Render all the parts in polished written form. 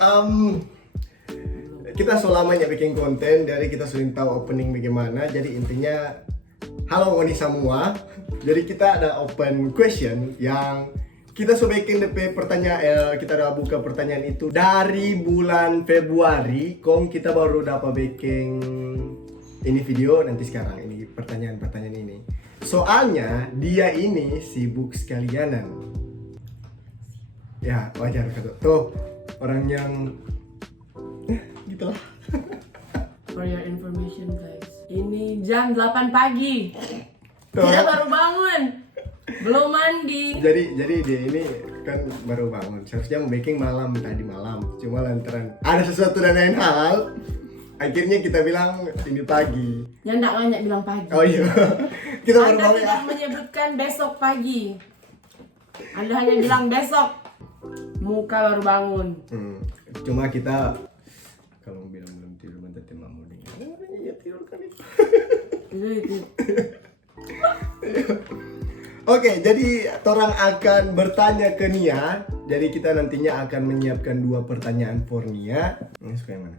Um, kita selamanya bikin konten dari kita sudah tahu opening bagaimana. Jadi intinya, halo Oni semua. Jadi kita ada open question yang kita sudah bikin DP pertanyaan. Kita udah buka pertanyaan itu dari bulan Februari. Kita baru dapat bikin ini video nanti sekarang ini pertanyaan-pertanyaan ini. Soalnya dia ini sibuk sekalianan. Ya wajar kata tuh orang yang gitulah. For your information guys, ini jam 8 pagi. Tuh. Kita baru bangun, belum mandi. Jadi dia ini kan baru bangun. Seharusnya mau baking malam tadi malam. Cuma lantaran ada sesuatu dan lain hal, akhirnya kita bilang ini pagi. Ya enggak banyak bilang pagi. Oh iya. Kita baru Anda bangun. tidak menyebutkan besok pagi. Anda hanya bilang besok. Muka baru bangun. Cuma kita kalau bilang belum tidur mantan temamu nih. Iya tidur kali. Itu. Oke, jadi orang akan bertanya ke Nia. Jadi kita nantinya akan menyiapkan 2 pertanyaan for Nia. Ini suka yang mana?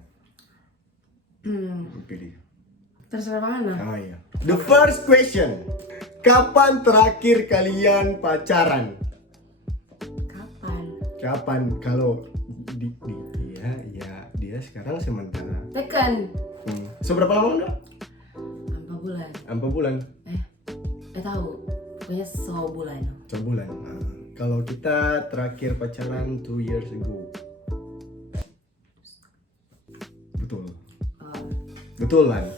Pilih. Terserah mana? Oh iya. The first question. Kapan terakhir kalian pacaran? Kapan? Kalau dia sekarang sementara. Tekan. Seberapa lama udah? 4 bulan. 4 bulan. Tahu. Pokoknya sebulan. Sebulan. Kalau kita terakhir pacaran 2 years ago. Betul. Betul kan?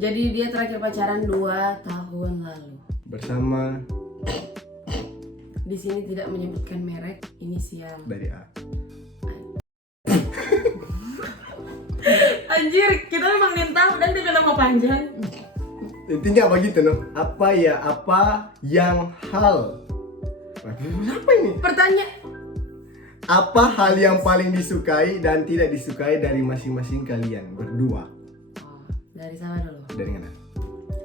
Jadi dia terakhir pacaran 2 tahun lalu. Bersama Di sini tidak menyebutkan merek, inisial. dari A. Anjir, kita memang minta dan tidak nama panjang. Intinya begitu noh. Apa yang hal? Apa ini? Pertanyaan. Apa hal yang paling disukai dan tidak disukai dari masing-masing kalian berdua? Dari sama dulu. Dari mana?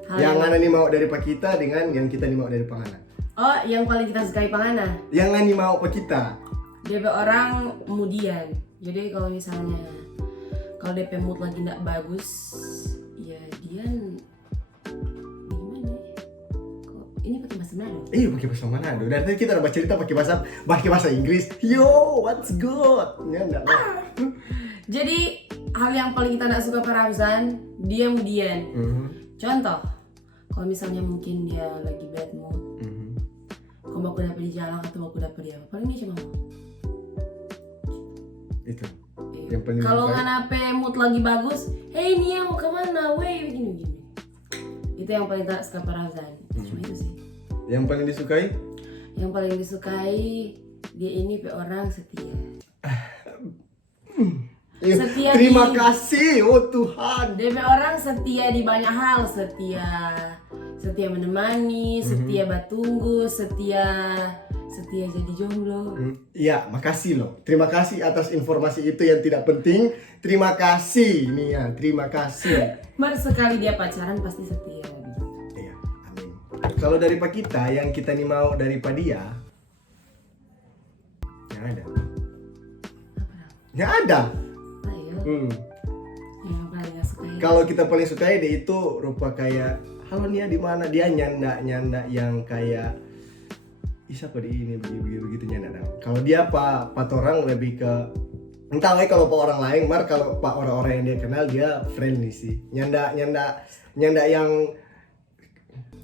Hal Yang mana nih mau dari Pak Kita dengan yang kita nih mau dari Pangana? Oh, yang paling kita sukai pangana. Yang nih mau Pak Kita? DP orang kemudian. Jadi kalau misalnya kalau DP mood lagi nggak bagus, ya dia gimana? Kok ini pakai bahasa Manado? Iya pakai bahasa Manado. Dari tadi kita udah cerita pakai bahasa Inggris. Yo, what's good? Ya enggak. Jadi hal yang paling kita nggak suka para Ramzan, dia kemudian. Contoh, kalau misalnya mungkin dia lagi bad mood, kalau aku dapet di jalan atau aku dapet dia, paling dia cuma Itu. Yang paling kalau disukai. nggak nape mood lagi bagus, hey Nia mau kemana, wey begini. Itu yang paling tak suka para Ramzan. Cuma itu sih. Yang paling disukai? Yang paling disukai dia ini orang setia. Setia Terima di- kasih, oh Tuhan. DP orang setia di banyak hal, setia menemani, setia batunggu, setia jadi jomblo. Iya, makasih loh. Terima kasih atas informasi itu yang tidak penting. Terima kasih, Nia. Terima kasih. Baru sekali dia pacaran pasti setia. Iya, amin. Kalau dari Pak Kita, yang kita nih mau dari Pak Dia, yang ada. Yang ada. Ayo. Yang paling gak suka. Kalau kita paling suka dia itu rupa kayak, halo Nia di mana? Dia nyanda yang kayak siapa di ini begitu nyanda. Kalau dia pak orang lebih ke entah kalau pak orang lain, kalau pak orang-orang yang dia kenal dia friendly sih. Nyanda yang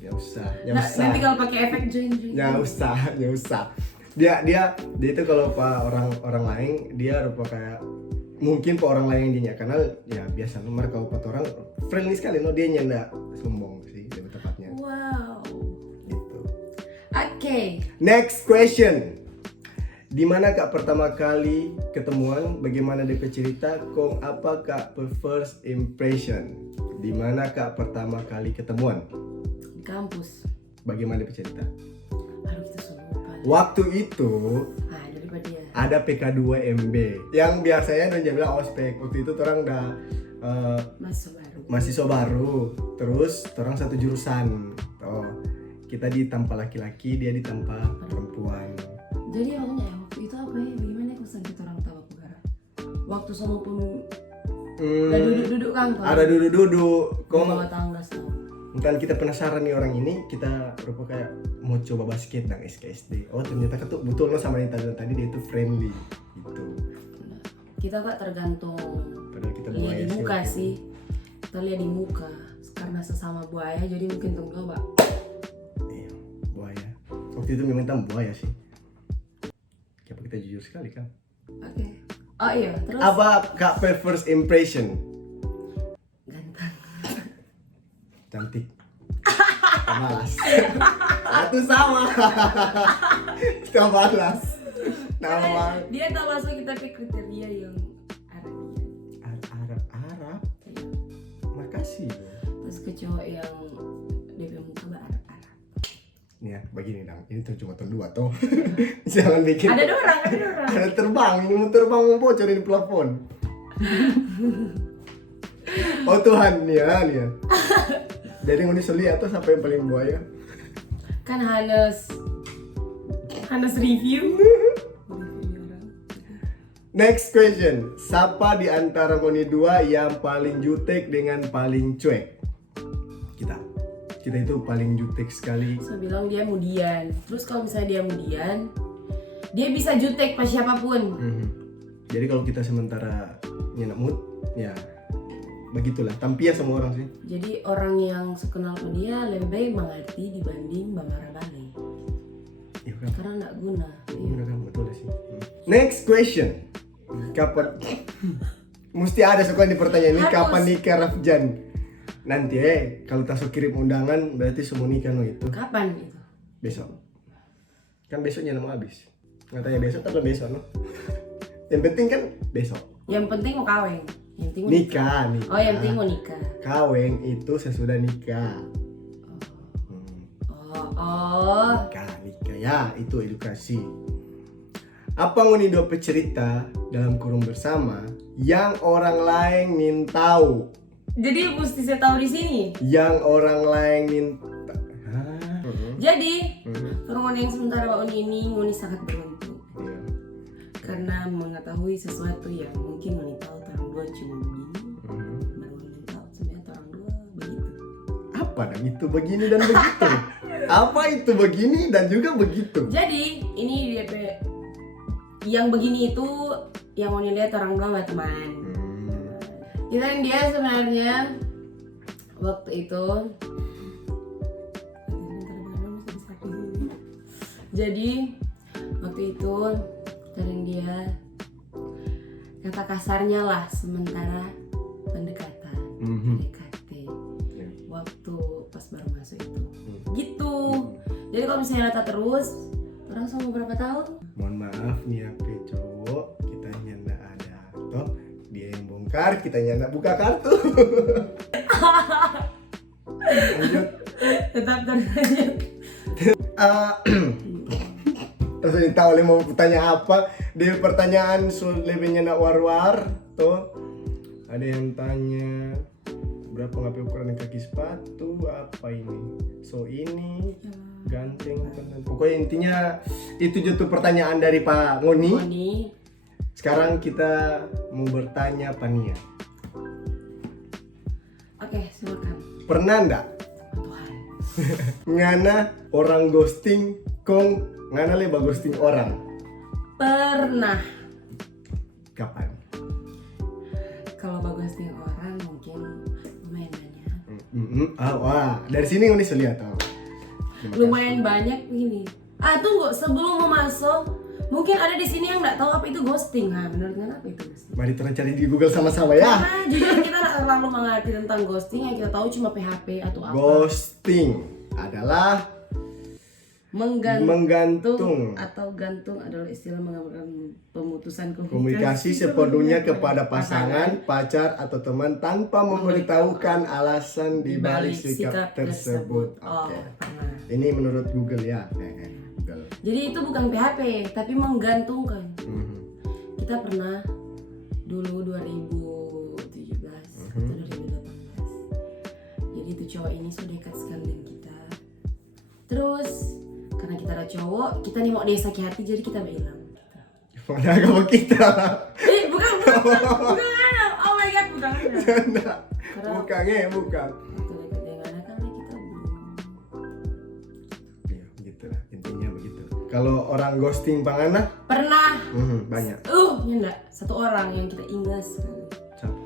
ya usah. Nanti kalau pakai efek join. Ya usah. Dia itu kalau pak orang lain dia rupa kayak mungkin pak orang lain yang dia nggak kenal ya biasa. Kalau pak orang friendly sekali, dia nyanda sombong sih lebih tepatnya. Wow. Gitu. Oke. Next question. Di mana kak pertama kali ketemuan? Bagaimana DP cerita? Apa kak first impression? Di mana kak pertama kali ketemuan? Di kampus. Bagaimana DP cerita? Aduh kita sudah lupa. Waktu itu Daripada dia. ada PK2 MB yang biasanya dia bilang ospek. Waktu itu orang udah mahasiswa baru. Terus orang satu jurusan. Kita di tanpa laki-laki, dia di tanpa perempuan. Jadi makanya waktu itu apa ya? Bagaimana ya kesan kita orang tahu aku gara? waktu sama pun udah duduk-duduk kan Pak? Ada duduk-duduk. Di bawah tangga tuh. Kan kita penasaran nih orang ini, kita rupa kayak mau coba basket dan SKSD. Oh ternyata ketuk betul loh sama yang tadi dia itu friendly gitu. Nah, kita kak tergantung Padahal kita lihat buaya di muka sih. sih. Kita lihat di muka karena sesama buaya jadi mungkin tunggu coba. Iya, buaya. Waktu itu memang kita buaya sih. Kenapa kita jujur sekali kan? Oke. Oh iya, terus Apa Kak first impression? ganteng. Cantik. Malas. Satu sama. Kita balas. Nama Dia tak masuk kita ke kriteria yang Arabian. Arab. Makasih. Terus ke cowok yang dia muka Arab. Nih ya, begini dong. Ini cuma dua toh. Jangan bikin. Ada orang. Ada terbang. Ini mau terbang mau bocor di plafon. Oh Tuhan, nih ya. Jadi mau diseli atau siapa yang paling buaya? Kan Hanes review. Next question. Siapa di antara Moni dua yang paling jutek dengan paling cuek? Kita itu paling jutek sekali. Saya bilang dia mudian. Terus kalau misalnya dia mudian, dia bisa jutek pas siapapun. Jadi kalau kita sementara nyenak mood, ya begitulah. Tampil sama orang sih. Jadi orang yang sekenal ke dia lebih baik mengerti dibanding marah balik. Iya kan? Karena nggak guna. Iya. Bener kan, betul sih. Next question. Kapan? Mesti ada suka di pertanyaan ini. Harus. Kapan nikah Rafjan? Nanti kalau Taso kirim undangan berarti semua nikah no itu. Kapan gitu? Besok. Kan besoknya mau habis. Katanya besok atau besok no? Yang penting kan besok. Yang penting mau kawin. Yang penting mau Nikah. Oh, yang penting mau nikah. Kawin itu sesudah nikah. Oh. Nikah ya, itu edukasi. Apa ngoni dua cerita dalam kurung bersama yang orang lain min tahu? Jadi mesti saya tahu di sini. Yang orang lain minta. Jadi, orang yang sementara Mbak Uni ini Uni sangat beruntung. Iya. Karena mengetahui sesuatu yang mungkin Uni tahu orang dua cuma begini. Baru Uni tahu sebenarnya orang dua begitu. Apa dan itu begini dan begitu? Apa itu begini dan juga begitu? Jadi, ini dia yang begini itu yang Uni lihat orang dua sama teman. Kita dan dia sebenarnya waktu itu jadi waktu itu kita dan dia kata kasarnya lah sementara pendekatan PDKT waktu pas baru masuk itu gitu. Jadi kalau misalnya Nata terus orang sama berapa tahun? Mohon maaf nih ya cowok, kita nyanda ada toh dia yang bongkar, kita nyanda buka kartu. Lanjut. Tetap lanjut. Terus ini tahu le mau tanya apa di pertanyaan lebihnya nak war tuh ada yang tanya berapa ngapain ukuran kaki sepatu apa ini ini ganteng pokoknya intinya itu jatuh pertanyaan dari Pak Ngoni. Sekarang kita mau bertanya Pania. Oke, silakan. Pernah ndak Tuhan. ngana orang ghosting kong ngana leba ghosting orang? Pernah. Kapan? Kalau bagus nih orang mungkin lumayan banyak. Wah, dari sini Ngoni sudah lihat tahu. Lumayan banyak begini. Tunggu, sebelum mau masuk, mungkin ada di sini yang nggak tahu apa itu ghosting. Menurut kalian apa itu ghosting? Mari kita cari di Google sama-sama ya. Karena jujur kita nggak terlalu mengerti tentang ghosting, yang kita tahu cuma PHP atau apa. Ghosting adalah menggantung atau gantung adalah istilah mengabarkan pemutusan komunikasi sepenuhnya kepada pasangan, pacar atau teman tanpa memberitahukan alasan di balik sikap tersebut. Oke. Ini menurut Google ya. Google. Jadi itu bukan PHP, tapi menggantungkan. Kita pernah dulu 2017 atau 2018. Jadi itu cowok ini sudah dekat sekali dengan kita. Terus karena kita ada cowok, kita nih mau dia sakit hati jadi kita bilang. Mana agama kita? bukan. Oh my god, bukan. Enggak. Karena- Bukan. Waktu dekat dengan anak kan kita belum. Ya, begitulah intinya begitu. Kalau orang ghosting pangana, Pernah. banyak. Ya enggak, satu orang yang kita ingat sekali. Siapa?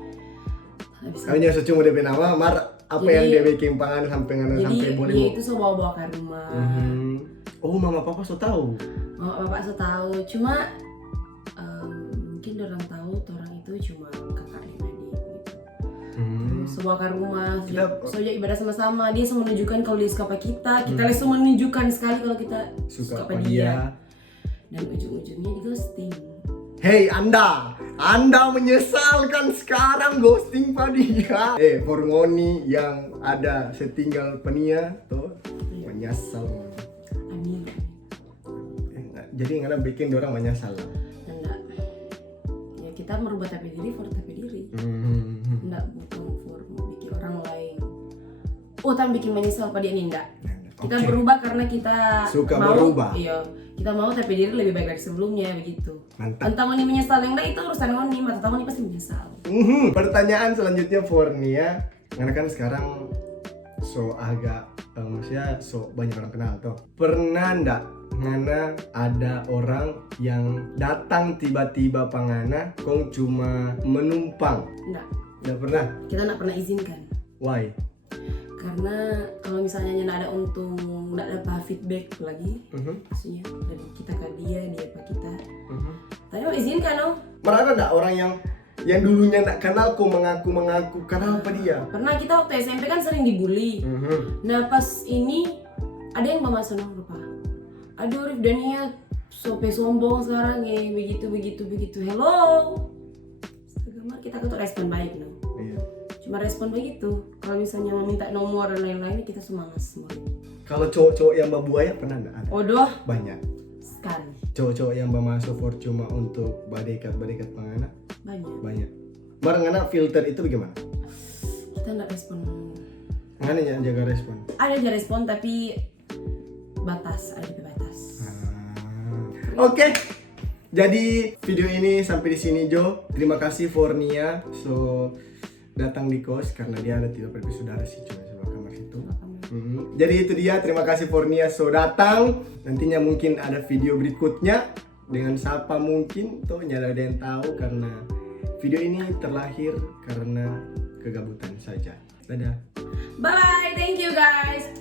Habis itu- Hanya secuma DP nama, mar apa Jadi- yang dia bikin pangan sampai ngana Jadi sampai boleh dia bawa. itu so bawa ke rumah. Oh, mama papa so tahu. Mama bapak so tahu, cuma mungkin orang tahu orang itu cuma kakak dan adik gitu. So bawa ke rumah, so ya ibadah sama-sama. Dia semua menunjukkan kalau dia suka sama kita langsung menunjukkan sekali kalau kita Suka sama sama dia. Dan ujung-ujungnya di ghosting. Hei Anda menyesalkan sekarang ghosting pada dia. For ngoni yang ada setinggal penia tuh menyesal. Amin. Jadi ngana bikin orang menyesal. Enggak. Ya kita merubah tapi diri for tapi diri. Enggak bukan for bikin orang lain. Tapi bikin menyesal pada dia ini enggak. Kita Oke. berubah karena kita Suka mau, berubah. Iya, kita mau tapi diri lebih baik dari sebelumnya begitu. Mantap. Entah Ngoni menyesal yang enggak itu urusan Ngoni, mata Ngoni pasti menyesal. Pertanyaan selanjutnya for Nia, karena kan sekarang so agak maksudnya so banyak orang kenal tuh. Pernah ndak ngana ada orang yang datang tiba-tiba pangana, kong cuma menumpang? Enggak, Nggak pernah. kita enggak pernah izinkan. Why? Karena kalau misalnya enggak ada untung, enggak dapat feedback lagi, maksudnya dari kita ke dia ke kita. Tapi mau izinkan loh. Pernah ndak orang yang dulunya ndak kenal kok mengaku kenal apa dia? Pernah kita waktu SMP kan sering dibully. Nah pas ini ada yang mama senang lupa. Aduh Rif Dania sombong sekarang ya begitu. Hello. Astaga, kita tuh respon baik no. Iya. Cuma respon begitu. Kalau misalnya mau minta nomor dan lain-lain kita semangat semua. Kalau cowok-cowok yang babuaya pernah ndak ada? Odoh Banyak. sekali. Cowok-cowok yang masuk for cuma untuk badekat pangana Banyak. Ngana filter itu bagaimana? Kita nggak respon. Ngana yang jaga respon. Ada aja respon tapi batas, ada batas. Oke. Jadi video ini sampai di sini Jo. Terima kasih for Nia so datang di kos karena dia ada tidak saudara sih cuma sebelah kamar situ. Jadi itu dia, terima kasih for Nia so datang. Nantinya mungkin ada video berikutnya dengan siapa mungkin tuh nyala ada yang tahu karena video ini terlahir karena kegabutan saja. Dadah. Bye bye, thank you guys.